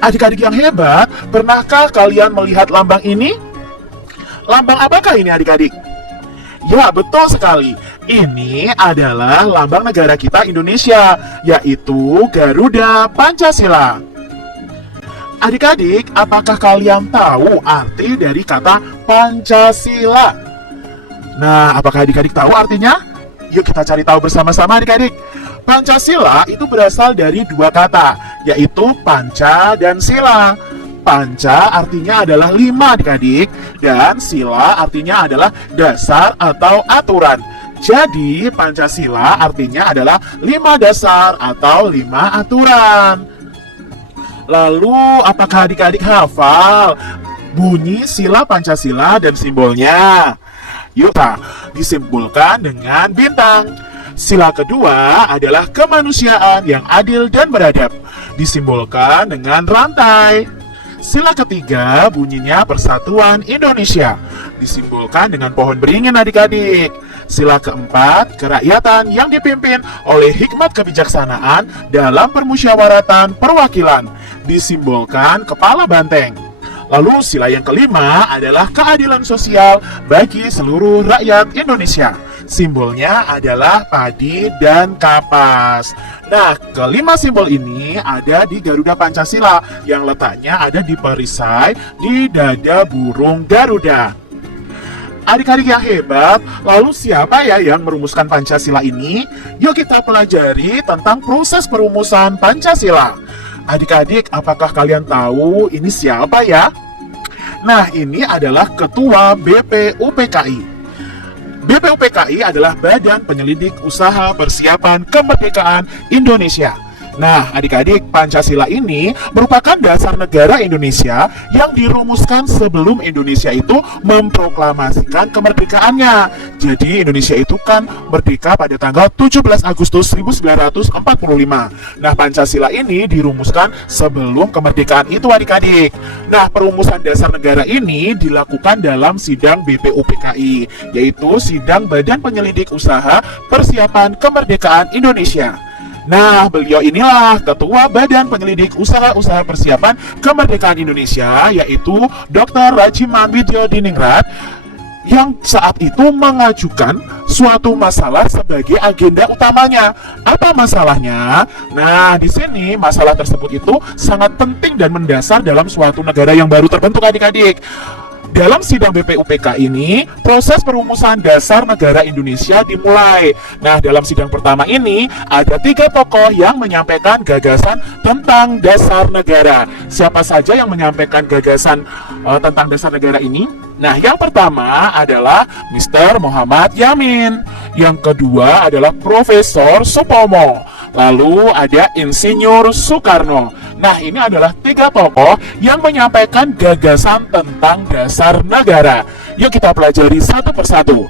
Adik-adik yang hebat, pernahkah kalian melihat lambang ini? Lambang apakah ini adik-adik? Ya, betul sekali. Ini adalah lambang negara kita Indonesia, yaitu Garuda Pancasila. Adik-adik, apakah kalian tahu arti dari kata Pancasila? Nah, apakah adik-adik tahu artinya? Yuk kita cari tahu bersama-sama adik-adik. Pancasila itu berasal dari dua kata, yaitu panca dan sila. Panca artinya adalah 5 adik-adik, dan sila artinya adalah dasar atau aturan. Jadi Pancasila artinya adalah 5 dasar atau 5 aturan. Lalu apakah adik-adik hafal bunyi sila Pancasila dan simbolnya? Yuk, disimpulkan dengan bintang. Sila kedua adalah kemanusiaan yang adil dan beradab, disimbolkan dengan rantai. Sila ketiga bunyinya Persatuan Indonesia, disimbolkan dengan pohon beringin adik-adik. Sila keempat kerakyatan yang dipimpin oleh hikmat kebijaksanaan dalam permusyawaratan perwakilan, disimbolkan kepala banteng. Lalu sila yang kelima adalah keadilan sosial bagi seluruh rakyat Indonesia. Simbolnya adalah padi dan kapas. Nah, kelima simbol ini ada di Garuda Pancasila yang letaknya ada di perisai di dada burung Garuda. Adik-adik yang hebat, lalu siapa ya yang merumuskan Pancasila ini? Yuk kita pelajari tentang proses perumusan Pancasila. Adik-adik, apakah kalian tahu ini siapa ya? Nah, ini adalah Ketua BPUPKI. BPUPKI adalah Badan Penyelidik Usaha Persiapan Kemerdekaan Indonesia. Nah, adik-adik, Pancasila ini merupakan dasar negara Indonesia yang dirumuskan sebelum Indonesia itu memproklamasikan kemerdekaannya. Jadi, Indonesia itu kan merdeka pada tanggal 17 Agustus 1945. Nah, Pancasila ini dirumuskan sebelum kemerdekaan itu adik-adik. Nah, perumusan dasar negara ini dilakukan dalam sidang BPUPKI, yaitu Sidang Badan Penyelidik Usaha Persiapan Kemerdekaan Indonesia. Nah, beliau inilah Ketua Badan Penyelidik Usaha-Usaha Persiapan Kemerdekaan Indonesia, yaitu Dr. Rajiman Widyodiningrat, yang saat itu mengajukan suatu masalah sebagai agenda utamanya. Apa masalahnya? Nah, di sini masalah tersebut itu sangat penting dan mendasar dalam suatu negara yang baru terbentuk adik-adik. Dalam sidang BPUPK ini, proses perumusan dasar negara Indonesia dimulai. Nah, dalam sidang pertama ini, ada 3 tokoh yang menyampaikan gagasan tentang dasar negara. Siapa saja yang menyampaikan gagasan tentang dasar negara ini? Nah, yang pertama adalah Mr. Muhammad Yamin. Yang kedua adalah Profesor Supomo. Lalu ada Insinyur Soekarno. Nah, ini adalah 3 tokoh yang menyampaikan gagasan tentang dasar negara. Yuk kita pelajari satu persatu.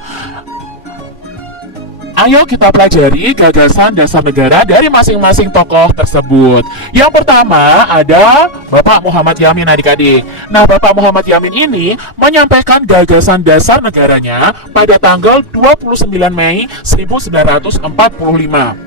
Ayo kita pelajari gagasan dasar negara dari masing-masing tokoh tersebut. Yang pertama ada Bapak Muhammad Yamin adik-adik. Nah, Bapak Muhammad Yamin ini menyampaikan gagasan dasar negaranya pada tanggal 29 Mei 1945.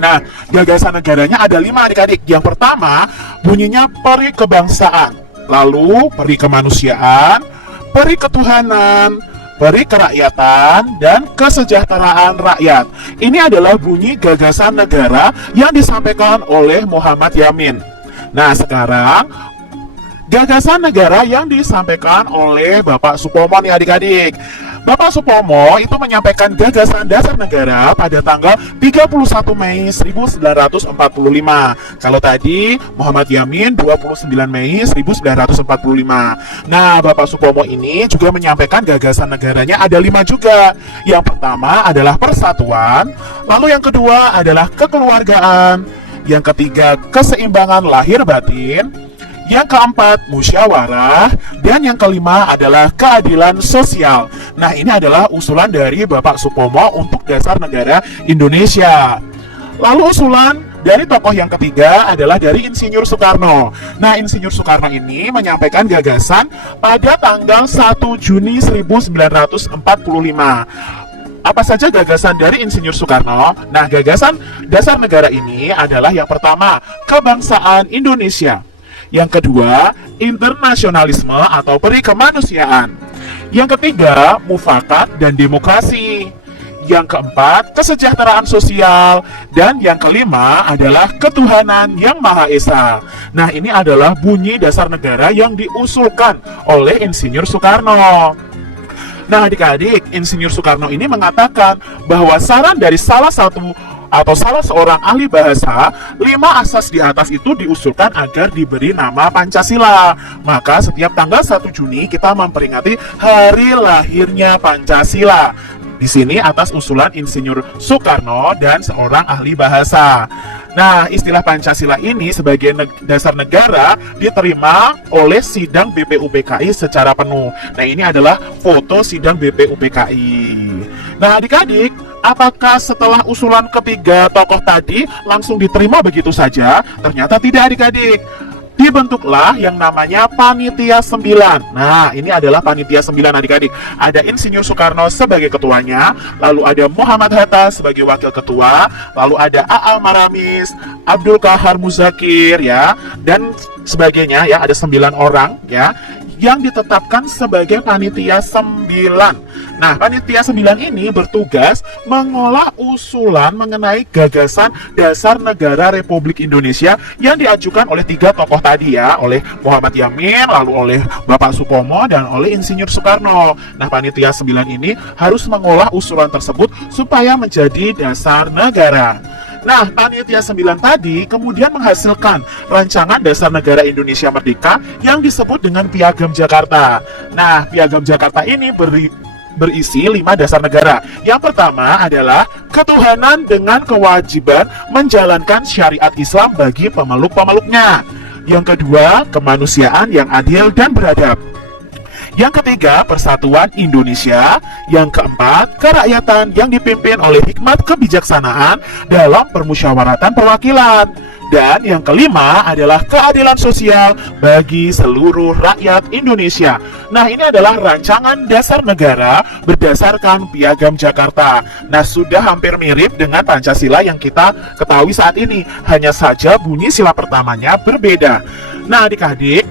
Nah, gagasan negaranya ada 5 adik-adik. Yang pertama, bunyinya peri kebangsaan, lalu peri kemanusiaan, peri ketuhanan, peri kerakyatan, dan kesejahteraan rakyat. Ini adalah bunyi gagasan negara yang disampaikan oleh Muhammad Yamin. Nah, sekarang gagasan negara yang disampaikan oleh Bapak Supomo nih adik-adik. Bapak Supomo itu menyampaikan gagasan dasar negara pada tanggal 31 Mei 1945. Kalau tadi Muhammad Yamin 29 Mei 1945. Nah, Bapak Supomo ini juga menyampaikan gagasan negaranya ada 5 juga. Yang pertama adalah persatuan, lalu yang kedua adalah kekeluargaan, yang ketiga keseimbangan lahir batin, yang keempat musyawarah, dan yang kelima adalah keadilan sosial. Nah, ini adalah usulan dari Bapak Supomo untuk dasar negara Indonesia. Lalu usulan dari tokoh yang ketiga adalah dari Insinyur Soekarno. Nah, Insinyur Soekarno ini menyampaikan gagasan pada tanggal 1 Juni 1945. Apa saja gagasan dari Insinyur Soekarno? Nah, gagasan dasar negara ini adalah yang pertama, kebangsaan Indonesia. Yang kedua, internasionalisme atau peri kemanusiaan. Yang ketiga, mufakat dan demokrasi. Yang keempat, kesejahteraan sosial. Dan yang kelima adalah ketuhanan yang Maha Esa. Nah, ini adalah bunyi dasar negara yang diusulkan oleh Insinyur Soekarno. Nah, adik-adik, Insinyur Soekarno ini mengatakan bahwa saran dari salah seorang ahli bahasa, 5 asas di atas itu diusulkan agar diberi nama Pancasila. Maka setiap tanggal 1 Juni kita memperingati hari lahirnya Pancasila. Di sini atas usulan Insinyur Soekarno dan seorang ahli bahasa. Nah, istilah Pancasila ini sebagai dasar negara diterima oleh sidang BPUPKI secara penuh. Nah, ini adalah foto sidang BPUPKI. Nah, adik-adik, apakah setelah usulan ketiga tokoh tadi langsung diterima begitu saja? Ternyata tidak, adik-adik. Dibentuklah yang namanya Panitia 9. Nah, ini adalah Panitia 9, adik-adik. Ada Insinyur Soekarno sebagai ketuanya, lalu ada Muhammad Hatta sebagai wakil ketua, lalu ada A.A. Maramis, Abdul Qahar Muzakir, ya, dan sebagainya, ya, ada 9 orang, ya, yang ditetapkan sebagai Panitia 9. Nah, Panitia 9 ini bertugas mengolah usulan mengenai gagasan dasar negara Republik Indonesia yang diajukan oleh 3 tokoh tadi, ya, oleh Muhammad Yamin, lalu oleh Bapak Supomo, dan oleh Insinyur Soekarno. Nah, Panitia 9 ini harus mengolah usulan tersebut supaya menjadi dasar negara. Nah, Panitia 9 tadi kemudian menghasilkan rancangan dasar negara Indonesia Merdeka yang disebut dengan Piagam Jakarta. Nah, Piagam Jakarta ini berisi 5 dasar negara. Yang pertama adalah ketuhanan dengan kewajiban menjalankan syariat Islam bagi pemeluk-pemeluknya. Yang kedua, kemanusiaan yang adil dan beradab. Yang ketiga, persatuan Indonesia. Yang keempat, kerakyatan yang dipimpin oleh hikmat kebijaksanaan dalam permusyawaratan perwakilan. Dan yang kelima adalah keadilan sosial bagi seluruh rakyat Indonesia. Nah, ini adalah rancangan dasar negara berdasarkan Piagam Jakarta. Nah, sudah hampir mirip dengan Pancasila yang kita ketahui saat ini. Hanya saja bunyi sila pertamanya berbeda. Nah, adik-adik,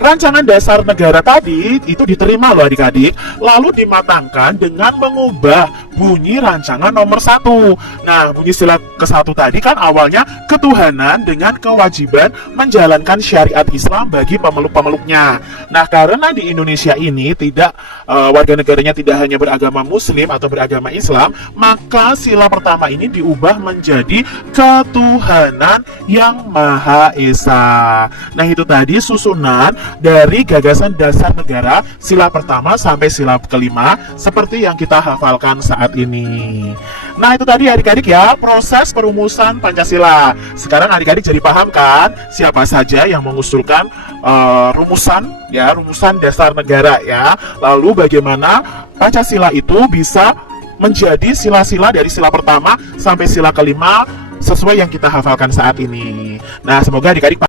rancangan dasar negara tadi itu diterima loh, adik-adik, lalu dimatangkan dengan mengubah bunyi rancangan nomor 1. Nah, bunyi sila ke-1 tadi kan awalnya ketuhanan dengan kewajiban menjalankan syariat Islam bagi pemeluk-pemeluknya. Nah, karena di Indonesia ini tidak warga negaranya tidak hanya beragama Muslim atau beragama Islam, maka sila pertama ini diubah menjadi ketuhanan yang Maha Esa. Nah, itu tadi susunan dari gagasan dasar negara sila pertama sampai sila kelima seperti yang kita hafalkan saat ini. Nah, itu tadi adik-adik, ya, proses perumusan Pancasila. Sekarang adik-adik jadi paham kan siapa saja yang mengusulkan rumusan dasar negara, ya. Lalu bagaimana Pancasila itu bisa menjadi sila-sila dari sila pertama sampai sila kelima sesuai yang kita hafalkan saat ini. Nah, semoga adik-adik